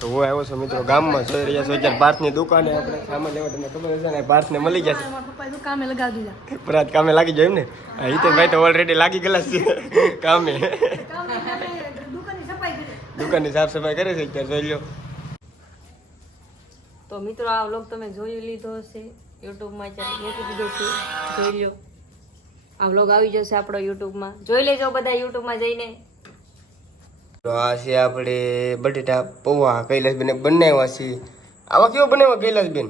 તો હું આવ્યો છું મિત્રો ગામમાં, જોઈ રહ્યા છો અત્યારે પાર્થની દુકાને આપણે સામાન લેવા, તમને ખબર હશે ને પાર્થને મળી જશે પરાત કામે લાગી જાય ને? હિતેનભાઈ તો ઓલરેડી લાગી ગયેલા છે કામે. દુકાનની સાફ સફાઈ કરે છે અત્યારે, જોઈ લો. તો મિત્રો, આ વ્લોગ તમે જોઈ લીધો હશે, યુટ્યુબમાં ચાલે મૂકી દીધો છે. જોઈ લ્યો આ વ્લોગ આવી જશે આપણો યુટ્યુબમાં. જોઈ લેજો બધા યુટ્યુબમાં જઈને. તો આ છે આપણે બટેટા પૌવા કૈલાસબેન બનાવ્યા છે. આવા કેવો બનાવ્યા કૈલાસબેન?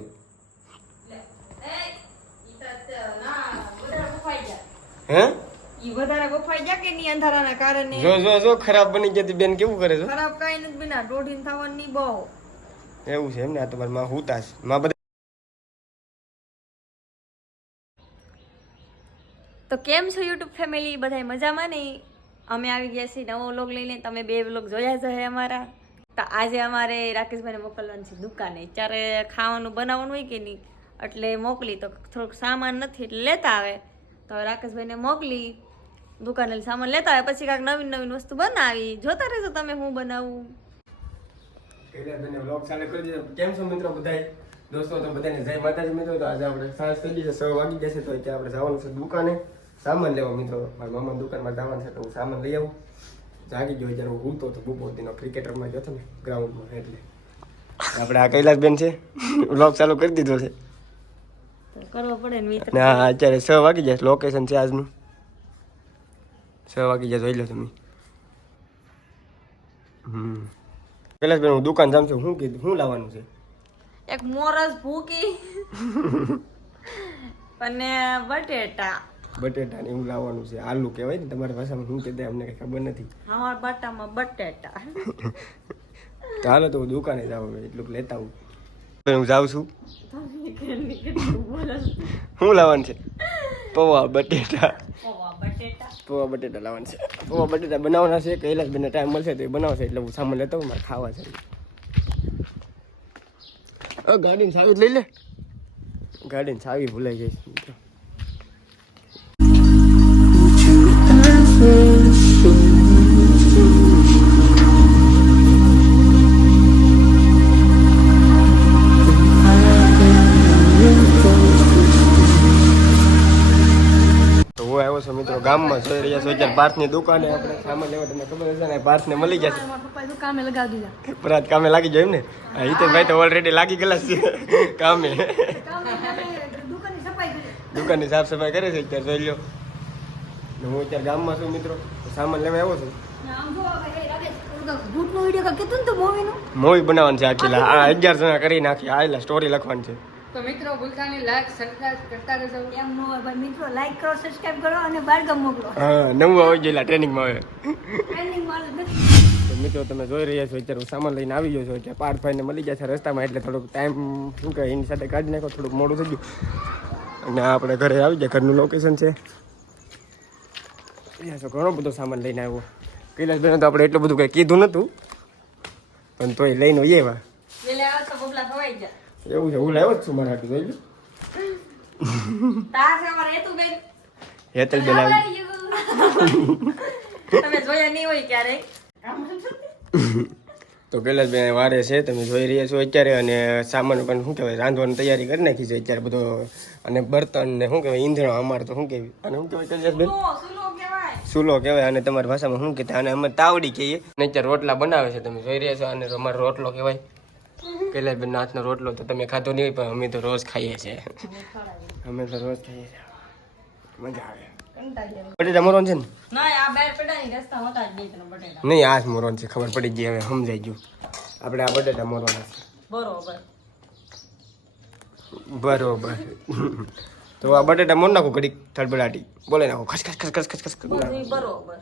હે? ઈ વધારે બફાઈ ગયા કે નહીં અંધારાના કારણે? જો જો જો ખરાબ બની જતી બેન. કેવું કરે છે? ખરાબ કાઈ નથી બિના દોઢીને થવાની બહુ. એવું છે એમ ને? આ તમારે માં હુતા છે માં બધા તો કેમ છો યુટ્યુબ ફેમિલી? બધાય મજામાં નહીં અમે આવી ગયા છીએ નવો વ્લોગ લઈને. તમે બે વ્લોગ જોયા જ અમારા. તો આજે અમારે રાકેશભાઈને મોકલવાનું છે દુકાને. ત્યારે ખાવાનું બનાવવાનું હોય કે નહીં, એટલે મોકલી. તો થોડુંક સામાન નથી, એટલે લેતા આવે. તો રાકેશભાઈને મોકલી. દુકાને સામાન લેતા આવે. પછી કાંઈક નવીન નવીન વસ્તુ બનાવી. જોતા રહેજો તમે હું બનાવું. કેમ છો મિત્રો બધાય? દોસ્તો બધાને જય માતાજી મિત્રો. આજે આપણે સાંજ થઈ ગઈ છ. વાગી જશે તો આપણે જવાનું છે દુકાને. સામાન લેવા મિત્રો મારા મામા દુકાનમાં જવાનું છે તો હું સામાન લઈ આવું. જાગી ગયો જ્યારે હું તો હતો બપોર દિનો ક્રિકેટરમાં ગયો હતો ને ગ્રાઉન્ડમાં એટલે. આપણે આ કૈલાસબેન છે વ્લોગ ચાલુ કરી દીધો છે. કરવો પડે ને મિત્ર. ને અત્યારે છ વાગી જાય લોકેશન છે આજનું. છ વાગી જાય જોઈ લો તમે. હમ. કૈલાસબેન હું દુકાન જામ છું શું કીધું શું લાવવાનું છે? એક મોરસ ભૂકી. અને બટેટા. બટેટા ને એવું લાવવાનું છે. આલુ કહેવાય ને તમારી ભાષામાં શું કહેતા અમને કઈ ખબર નથી. બાટામાં બટેટા. તો તો હું દુકાને જાઉં એટલું લેતા આવું. હું જાઉં છું. શું લાવવાનું છે? પૌવા બટેટા. પૌવા બટેટા. લાવવાનું છે. પૌવા બટેટા બનાવવાના છે કૈલાસ બેને ટાઈમ મળશે તો એ બનાવશે એટલે હું સામાન લેતો મારે ખાવા છે. ગાડીની ચાવી લઈ લે. ગાડીની ચાવી ભૂલાઈ ગઈ. છે મિત્રો ગામમાં જોઈ રહ્યા છો અત્યારે પાર્થની દુકાને આપણે સામાન લેવા તમને ખબર હશે ને પાર્થને મળી જશે. કામે લગાવી દીધા. પરાત કામે લાગી જાય એમ ને? હા, હિતેનભાઈ તો ઓલરેડી લાગી ગયેલા છે કામે. દુકાનની સાફ સફાઈ કરે છે અત્યારે જોઈ લો હું અત્યારે ગામમાં છું મિત્રો સામાન લેવા આવ્યો છું. મૂવી બનાવવાની છે આખી આ અગિયાર જણા કરી નાખી આયેલા સ્ટોરી લખવાની છે. તો મિત્રો ભૂલતા નહીં લાઈક સબસ્ક્રાઇબ કરતા રહેજો. એમ ન હોય ભાઈ મિત્રો લાઈક કરો સબસ્ક્રાઇબ કરો અને બારગામ મોકલો. હા નવું આવી. ગયેલા ટ્રેનિંગમાં આવે ટ્રેનિંગ મારે તો મિત્રો તમે જોઈ રહ્યા છો અત્યારે હું સામાન લઈને આવી ગયો છું. એટલે પાર્થભાઈને મળી જશે રસ્તામાં એટલે થોડોક ટાઈમ શું કહે એની સાથે કાઢી નાખો થોડુંક મોડું થઈ ગયું. અને આપણે ઘરે આવી જાય ઘરનું લોકેશન છે. ઘણો બધો સામાન લઈને આવ્યો. કૈલાસભાઈ તો આપણે એટલું બધું કંઈ કીધું નહોતું. પણ તોય લઈને હોઈએ એવા એવું છે હું લાવ્યો જ છું મારા હાટું જોઈ લો. હેતલ બેન. આવી તમે જોયા નહીં હોય ક્યારે તો કૈલાસભાઈ વારે છે તમે જોઈ રહ્યા છો અત્યારે અને સામાન પણ શું કહેવાય રાંધવાની તૈયારી કરી નાખી છે અત્યારે બધો અને બર્તન ને શું કહેવાય ઈંધણો અમારે તો શું કહેવાય અને શું કહેવાય કહેવાય. સુલો કહેવાય અને તમારી ભાષામાં શું કહેતા અને અમે તાવડી કહીએ. અને અત્યારે રોટલા બનાવે છે તમે જોઈ રહ્યા છો અને અમારો રોટલો કહેવાય. કૈલાસબેન હાથનો રોટલો તો તમે ખાધો નહીં હોય પણ અમે તો રોજ ખાઈએ છીએ. અમે તો રોજ ખાઈએ છીએ. મજા આવે. બટેટા મોરોન છે ને? નહીં તને બટેટા. નહીં આ જ છે ખબર પડી ગઈ હવે સમજાઈ ગયું. આપણે આ બટેટા મોરવાના છે. બરોબર. બરોબર. તો આ બટેટા મોર નાખો ઘડીક થડબડાટી બોલે નાખો ખસ ખસ ખસ ખસ ખસ ખસ. બરોબર.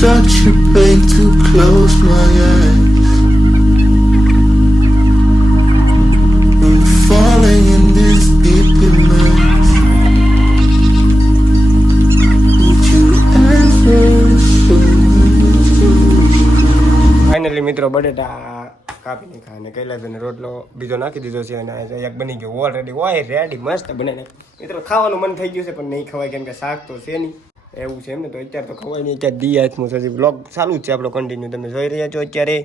Such a pain to close my eyes. I'm falling in this deep immense. Would you ever? Finally મિત્રો, બટેટા કાપી નહીં ખાય અને કૈલાસભાઈને રોટલો બીજો નાખી દીધો છે અને એક બની ગયો ઓલરેડી હોય રેડી મસ્ત બને મિત્રો, ખાવાનું મન થઈ ગયું છે, પણ નહીં ખવાય કેમ કે શાક તો છે નહીં એવું છે એમ ને તો અત્યારે તો ખવાય નહીં અત્યારે દી હાથમાં છે બ્લોગ ચાલુ જ છે આપણો કન્ટિન્યુ તમે જોઈ રહ્યા છો અત્યારે.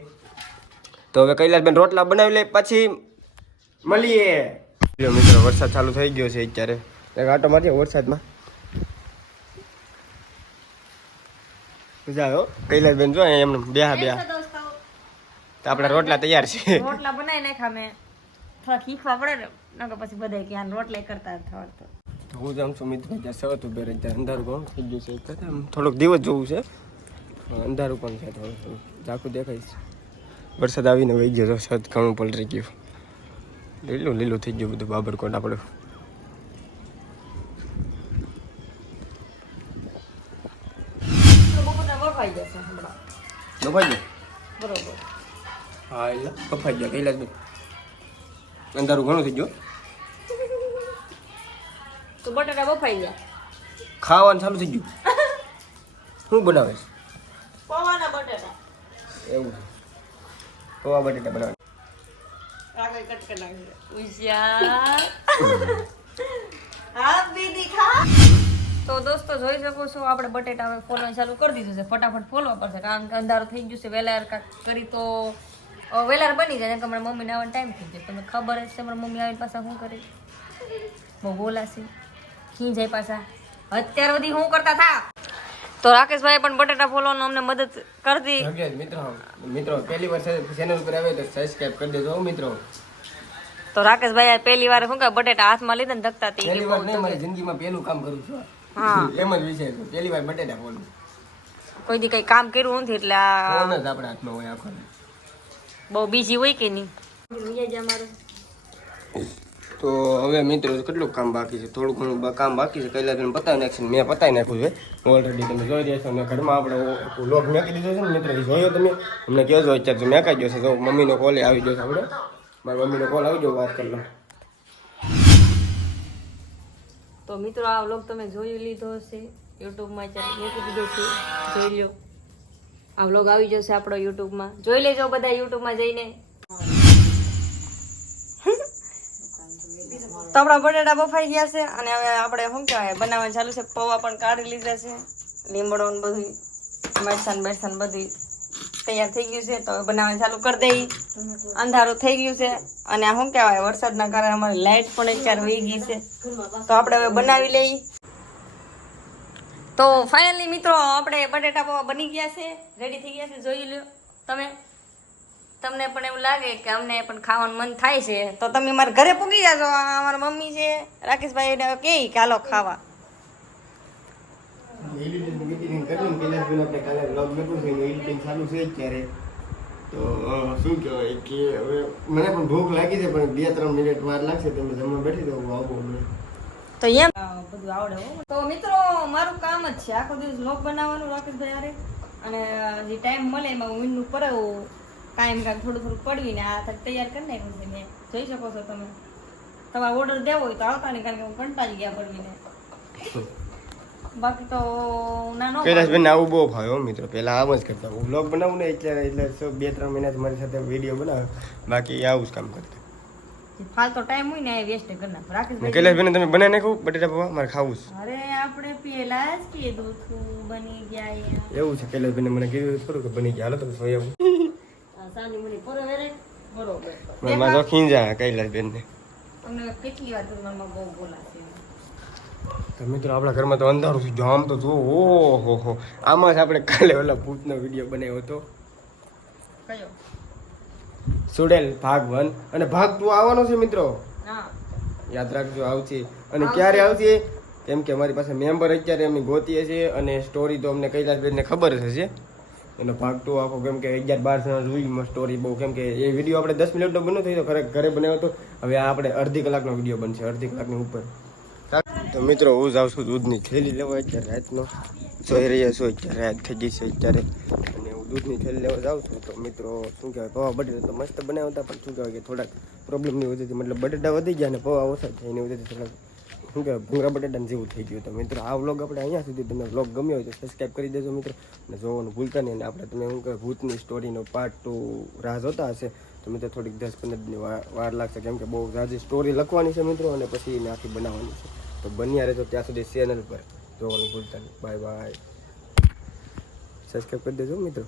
તો હવે કૈલાસબેન રોટલા બનાવી લે પછી મળીએ. મિત્રો વરસાદ ચાલુ થઈ ગયો છે અત્યારે. આટો મારીએ વરસાદમાં. મજા આવ્યો કૈલાસબેન જો એમને બેહા બેહા. તો આપણા રોટલા તૈયાર છે. રોટલા બનાવી નાખ્યા મેં. થોડા ખીખવા પડે ને પછી બધા ક્યાં રોટલા કરતા તો હું જાઉં છું મિત્રો ત્યાં સવત ઉભે રહી ત્યાં અંધારું ઘણું થઈ ગયું છે? એક આમ થોડોક દિવસ જોવું છે. અંધારું પણ છે? થોડું ઝાખું દેખાય છે. વરસાદ આવીને વહી ગયો સત ઘણું પલટી ગયું. લીલું લીલું થઈ ગયું બધું બાબરકોટ આપણે? બફાઈ જશે હમણાં બરોબર હા એટલે બફાઈ ગયા કૈલાસ બેન અંધારું ઘણું થઈ ગયું. તો બટાટા બફાઈ ગયા. ખાવાનું ચાલુ થઈ ગયું. શું બનાવે છે? પૌવાના બટાટા એવું પૌવા બટેટા બનાવે. આગળ કટ કરી નાખજો. ઉજ્યા હા દીદી ખા. તો દોસ્તો જોઈ શકો છો આપણે બટેટા હવે ફોલવાનું ચાલુ કરી દીધું છે. ફટાફટ ફોલવા પડશે. કારણ કે અંધારું થઈ ગયું છે વેલાર કાંક કરી તો વેલાર બની જાય. કે મારા મમ્મીને આવવાનો ટાઈમ થઈ ગયો. તમને ખબર જ છે મારા મમ્મી આવીને પાછા શું કરે? બહુ બોલાશે. ખી જાય પાછા. અત્યાર સુધી હું કરતા થા? તો રાકેશભાઈ પણ બટેટા ફોલવાનું અમને મદદ કરતી. મિત્રો મિત્રો પહેલી વાર ચેનલ ઉપર આવે તો સબસ્ક્રાઇબ કરી દેજો મિત્રો. તો રાકેશભાઈ આ પહેલી વાર શું કે બટેટા હાથમાં લીધા ને ધકતા હતી પહેલી વાર નહીં મારી જિંદગીમાં પહેલું કામ કરું છું હા. એમ જ વિષય છે. પહેલી વાર બટેટા બોલું કોઈ દી કઈ કામ કર્યું નથી એટલે આ ફોન જ આપણા હાથમાં હોય આખો. બહુ બીજી હોય કે નહીં? તો હવે મિત્રો, કેટલું કામ બાકી છે? થોડું ઘણું કામ બાકી છે. કૈલાસબેન પતાવી નાખશે મેં પતાવી નાખ્યું છે. ઓલરેડી તમે જોઈ છો અને ઘરમાં આપણે લોક મેકી દીધો છે ને મિત્રો જોયો તમે? અમને કહેજો અત્યારે તો મેકાઈ જશે તો મમ્મીનો કોલ આવી જશે આપણે. મારા મમ્મીનો કોલ આવી જાવ વાત કરી લો તો મિત્રો, આ વ્લોગ તમે જોઈ લીધો હશે. યુટ્યુબમાં ચાલે મૂકી દીધો છે. જોઈ લો આ વ્લોગ આવી જશે આપણો યુટ્યુબમાં જોઈ લેજો બધા યુટ્યુબમાં જઈને. તો આપણા બટેટા બફાઈ ગયા છે અને હવે આપણે શું કહેવાય, બનાવવાનું ચાલુ છે. પૌવા પણ કાઢી લીધા છે, લીમડો ને બધું મરસાન બેરસાન બધું તૈયાર થઈ ગયું છે. તો હવે બનાવવાનું ચાલુ કરી દઈ અંધારું થઈ ગયું છે અને શું કહેવાય, વરસાદના કારણે અમારી લાઇટ પણ અત્યારે વહી ગઈ છે. તો આપણે હવે બનાવી લઈ તો ફાઇનલી મિત્રો, આપણે બટેટા પૌવા બની ગયા છે. રેડી થઈ ગયા છે, જોઈ લ્યો તમે. તમને પણ એવું લાગે કે અમને પણ ખાવાનું મન થાય છે તો તમે મારા ઘરે પૂગી જાજો. અમારા મમ્મી છે રાકેશભાઈ ને કે ખાવા. કાલે બ્લોગ મેકું છે એનું એડિટિંગ ચાલુ છે અત્યારે. તો શું કહેવાય કે હવે મને પણ ભૂખ લાગી છે પણ બે ત્રણ મિનિટ વાર લાગશે તમે જમવા બેઠી તો હું આવું તો એમ? બધું આવડે તો મિત્રો મારું કામ જ છે. આખો દિવસ લોક બનાવવાનું રાકેશભાઈ અરે અને જે ટાઈમ મળે એમાં હું ઈંડનું પરાવું કાયમ કામ થોડું થોડું પડવીને આ તૈયાર કરી નાખ્યું છે મેં. જોઈ શકો છો તમે. તમારે ઓર્ડર દેવો હોય તો આવતા નહીં કારણ કે હું કંટાળી ગયા પડવીને. બાકી તો નાનો કૈલાસભાઈ આવું બહુ ભાવે હો મિત્રો. પહેલા આમ જ કરતા. હું બ્લોગ બનાવું ને એટલે એટલે બે ત્રણ મહિના મારી સાથે વીડિયો બનાવે. બાકી આવું જ કામ કરતા. ફાલતો ટાઈમ હોય ને વેસ્ટ કરી નાખો. રાખી કૈલાસભાઈ તમે બનાવી નાખું બટેટા પૌવા? મારે ખાવું અરે આપણે પેલા જ કીધું તું બની ગયા. છે એવું છે. કૈલાસભાઈ મને કીધું થોડું કે બની ગયા. હાલો તમે સોય સાની મુની પરવેરે બરોબર. મારા જો ખીંજા કૈલાસબેન ને તમને કેટલી વાર તમારા બહુ બોલાશે? તો મિત્રો આપણા ઘરમાં તો અંધારું છે. આમ તો જો ઓહો હો. આમાં જ આપણે કાલે ઓલા ભૂતનો વીડિયો બનાવ્યો હતો. કયો? સુડેલ ભાગ વન. અને ભાગ ટુ આવવાનો છે મિત્રો. યાદ રાખજો આવશે. અને ક્યારે આવશે? કેમ કે અમારી પાસે મેમ્બર અત્યારે એમની ગોતીએ છે. અને સ્ટોરી તો અમને કૈલાસબેનને ખબર જ હશે. એનો ભાગ ટુ આખો કેમ કે અગિયાર બાર જોઈ સ્ટોરી બહુ. કેમ કે એ વીડિયો આપણે દસ મિનિટનો બન્યો થઈ તો ખરે ઘરે બનાવ્યો હતો હવે આ આપણે અડધી કલાકનો વીડિયો બનશે, અડધી કલાકની ઉપર. તો મિત્રો, હું જાઉં છું દૂધની થેલી લેવા અત્યારે રાતનો. સોઈ રહ્યા છો અત્યારે, રાત થઈ ગઈ છે અત્યારે. અને હું દૂધની થેલી લેવા જાઉં છું. તો મિત્રો, શું કહેવાય, પૌવા બટેટા તો મસ્ત બનાવ્યા હતા, પણ શું કહેવાય કે થોડાક પ્રોબ્લેમની વજહથી, મતલબ બટેટા વધી ગયા અને પૌવા ઓછા થયા, એની વજહથી થોડાક શું કે ભૂંગળા બટેટાને જેવું થઈ ગયું તો મિત્રો, આ વ્લોગ આપણે અહીંયા સુધી તમને વ્લોગ ગમ્યો હોય તો સબસ્ક્રાઈબ કરી દેજો મિત્રો. અને જોવાનું ભૂલતા નહીં. અને આપણે તમે શું કે ભૂતની સ્ટોરીનો પાર્ટ ટુ રાહ જોતા હશે, તો મિત્રો થોડીક દસ પંદર દિનની વાર વાર લાગશે. કેમ કે બહુ ઝાઝી સ્ટોરી લખવાની છે મિત્રો, અને પછી એને આખી બનાવવાની છે. તો બન્યા રહેજો ત્યાં સુધી ચેનલ પર. જોવાનું ભૂલતા નહીં. બાય બાય સબસ્ક્રાઈબ કરી દેજો મિત્રો.